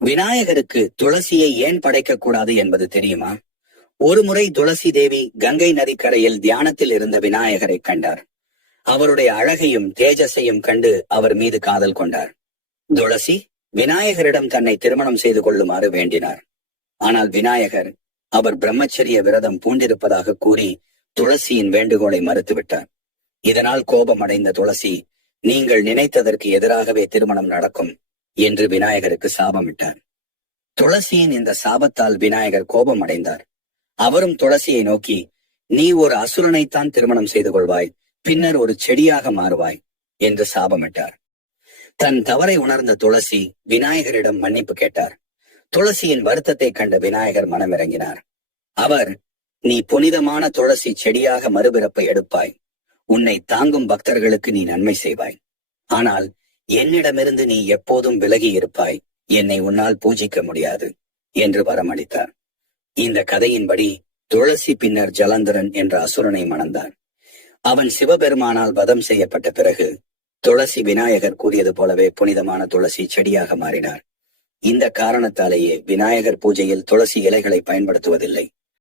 விநாயகருக்கு துளசியை ஏன் படைக்க கூடாது என்பது தெரியுமா? ஒருமுறை துளசி தேவி கங்கை நதிக்கரையில் தியானத்தில் இருந்த விநாயகரை கண்டார். அவருடைய அழகையும் தேஜஸையும் கண்டு அவர் மீது காதல் கொண்டார். துளசி விநாயகரிடம் தன்னை திருமணம் செய்து கொள்ளுமாறு வேண்டினார். ஆனால் விநாயகர் அவர் பிரம்மச்சரிய விரதம் பூண்டிருப்பதாக கூறி துளசியின் வேண்டுகோளை மறுத்துவிட்டார். இதனால் கோபமடைந்த துளசி, நீங்கள் நினைத்ததற்கு எதிராகவே திருமணம் நடக்கும் என்று விநாயகருக்கு சாபமிட்டார். துளசியின் இந்த சாபத்தால் விநாயகர் கோபமடைந்தார். அவரும் துளசியை நோக்கி, நீ ஒரு அசுரனைத்தான் திருமணம் செய்து கொள்வாய், பின்னர் ஒரு செடியாக மாறுவாய் என்று சாபமிட்டார். தன் தவறை உணர்ந்த துளசி விநாயகரிடம் மன்னிப்பு கேட்டார். துளசியின் வருத்தத்தை கண்ட விநாயகர் மனமிறங்கினார். அவர், நீ புனிதமான துளசி செடியாக மறுபிறப்பை எடுப்பாய், உன்னை தாங்கும் பக்தர்களுக்கு நீ நன்மை செய்வாய். ஆனால் என்னிடமிருந்து நீ எப்போதும் விலகி இருப்பாய், என்னை உன்னால் பூஜிக்க முடியாது என்று வரமளித்தார். இந்த கதையின்படி துளசி பின்னர் ஜலந்தரன் என்ற அசுரனை மணந்தான். அவன் சிவபெருமானால் வதம் செய்யப்பட்ட பிறகு துளசி விநாயகர் கூறியது போலவே புனிதமான துளசி செடியாக மாறினார். இந்த காரணத்தாலேயே விநாயகர் பூஜையில் துளசி இலைகளை பயன்படுத்துவதில்லை.